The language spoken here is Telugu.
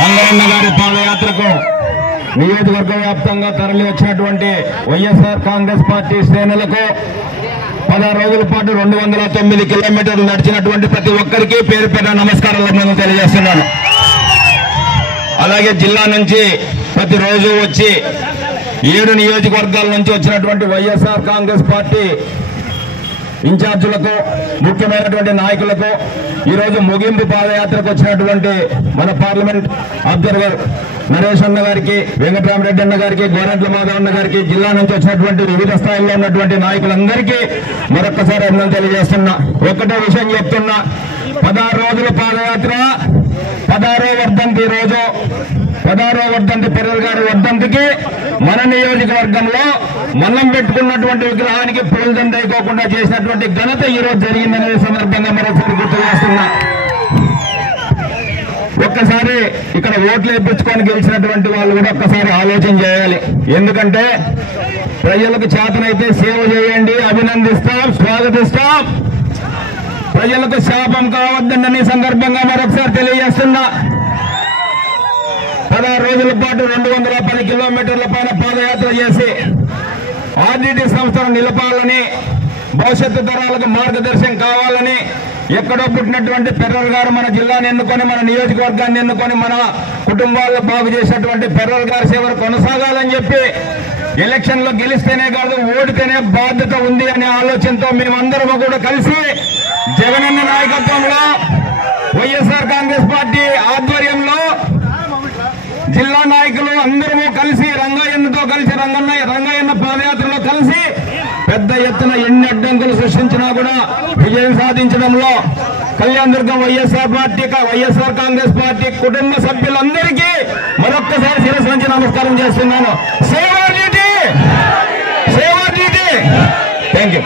రంగన్న గారి పాదయాత్రకు నియోజకవర్గ వ్యాప్తంగా తరలి వచ్చినటువంటి వైఎస్ఆర్ కాంగ్రెస్ పార్టీ శ్రేణులకు 16 రోజుల పాటు 209 కిలోమీటర్లు నడిచినటువంటి ప్రతి ఒక్కరికి పేరు పేరు నమస్కారాలను తెలియజేస్తున్నాను. అలాగే జిల్లా నుంచి ప్రతిరోజు వచ్చి 7 నియోజకవర్గాల నుంచి వచ్చినటువంటి వైఎస్ఆర్ కాంగ్రెస్ పార్టీ ఇన్ఛార్జీలకు, ముఖ్యమైనటువంటి నాయకులకు, ఈరోజు ముగింపు పాదయాత్రకు వచ్చినటువంటి మన పార్లమెంట్ అబ్జర్వర్ నరేష్ అన్న గారికి, వెంకటరామరెడ్డి అన్న గారికి, గోరంట్ల మాధవ్ అన్న గారికి, జిల్లా నుంచి వచ్చినటువంటి వివిధ స్థాయిలో ఉన్నటువంటి నాయకులందరికీ మరొక్కసారి అభినందనలు తెలియజేస్తున్నా. ఒకటే విషయం చెప్తున్నా, 16 రోజుల పాదయాత్ర 16వ వర్ధంతి రోజు 16వ వర్ధంతి పెర్రర్ గారి వర్ధంతికి మన నియోజకవర్గంలో మనం పెట్టుకున్నటువంటి విగ్రహానికి పూలదండ అయిపోకుండా చేసినటువంటి ఘనత ఈ రోజు జరిగిందనే సందర్భంగా మరోసారి గుర్తు చేస్తున్నా. ఒక్కసారి ఇక్కడ ఓట్లు వేయించుకొని గెలిచినటువంటి వాళ్ళు కూడా ఒక్కసారి ఆలోచన చేయాలి. ఎందుకంటే ప్రజలకు చేతనైతే సేవ చేయండి, అభినందిస్తాం, స్వాగతిస్తాం. ప్రజలకు శాపం కావద్దని సందర్భంగా మరొకసారి తెలియజేస్తున్నా. 16 రోజుల పాటు 210 కిలోమీటర్ల పైన పాదయాత్ర చేసి ఆర్డిటి సంస్థను నిలపాలని, భవిష్యత్తు తరాలకు మార్గదర్శనం కావాలని, ఎక్కడో పుట్టినటువంటి పెర్రర్ గారు మన జిల్లాను ఎన్నుకొని, మన నియోజకవర్గాన్ని ఎన్నుకొని, మన కుటుంబాలను బాగు చేసినటువంటి పెర్రర్ గారి సేవలు కొనసాగాలని చెప్పి ఎలక్షన్ లో గెలిస్తేనే కాదు ఓడితేనే బాధ్యత ఉంది అనే ఆలోచనతో మేమందరం కూడా కలిసి జగనన్న నాయకత్వంలో వైఎస్ఆర్ కాంగ్రెస్ పార్టీ ఆధ్వర్యంలో జిల్లా నాయకులు అందరూ కలిసి రంగయ్యతో కలిసి రంగయ్యన్న పాదయాత్రలో కలిసి పెద్ద ఎత్తున ఎన్ని అడ్డంకులు సృష్టించినా కూడా విజయం సాధించడంలో కళ్యాణదుర్గం వైఎస్ఆర్ కాంగ్రెస్ పార్టీ కుటుంబ సభ్యులందరికీ మరొక్కసారి శిరస్సు వంచి నమస్కారం చేస్తున్నాను. సేవా డ్యూటీ. Thank you.